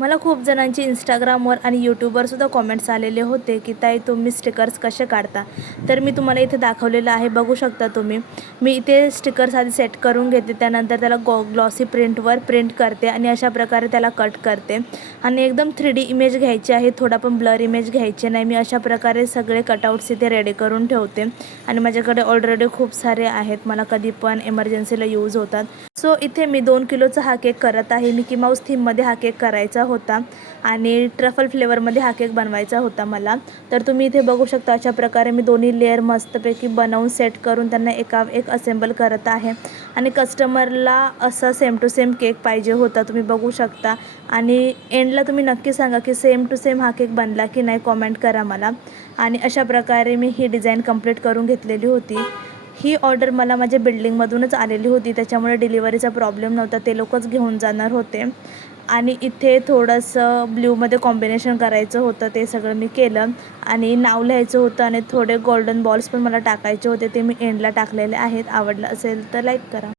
मला खूप जणांची इंस्टाग्रामवर आणि यूट्यूबवरसुद्धा कॉमेंट्स आलेले होते की ताई तुम्ही स्टिकर्स कसे काढता. तर मी तुम्हाला इथे दाखवलेलं आहे, बघू शकता तुम्ही. मी इथे स्टिकर्स आधी सेट करून घेते, त्यानंतर त्याला ग्लॉसी प्रिंटवर प्रिंट करते आणि अशा प्रकारे त्याला कट करते. आणि एकदम 3D इमेज घ्यायची आहे, थोडा पण ब्लर इमेज घ्यायची नाही. मी अशा प्रकारे सगळे कटआउट्स इथे रेडी करून ठेवते आणि माझ्याकडे ऑलरेडी खूप सारे आहेत, मला कधी पण इमर्जन्सीला यूज होतात. सो इथे मी 2 किलोचा हा केक करत आहे. मिकी माऊस थीममध्ये हा केक करायचा होता आणि ट्रफल फ्लेवरमध्ये हा केक बनवायचा होता मला. तर तुम्ही इथे बघू शकता अशा प्रकारे मी दोन्ही लेअर मस्तपैकी बनवून सेट करून त्यांना एकावर एक असेंबल करत आहे. आणि कस्टमरला असा सेम टू सेम केक पाहिजे होता, तुम्ही बघू शकता. आणि एंडला तुम्ही नक्की सांगा की सेम टू सेम हा केक बनला की नाही, कॉमेंट करा मला. आणि अशा प्रकारे मी ही डिझाईन कंप्लीट करून घेतलेली होती. ही ऑर्डर मला माझ्या बिल्डिंगमधूनच आलेली होती, त्याच्यामुळे डिलिव्हरीचा प्रॉब्लेम नव्हता, ते लोकच घेऊन जाणार होते. आणि इथे थोडंसं ब्ल्यूमध्ये कॉम्बिनेशन करायचं होतं, ते सगळं मी केलं. आणि नाव लिहायचं होतं आणि थोडे गोल्डन बॉल्स पण मला टाकायचे होते, ते मी एंडला टाकलेले आहेत. आवडलं असेल तर लाईक करा.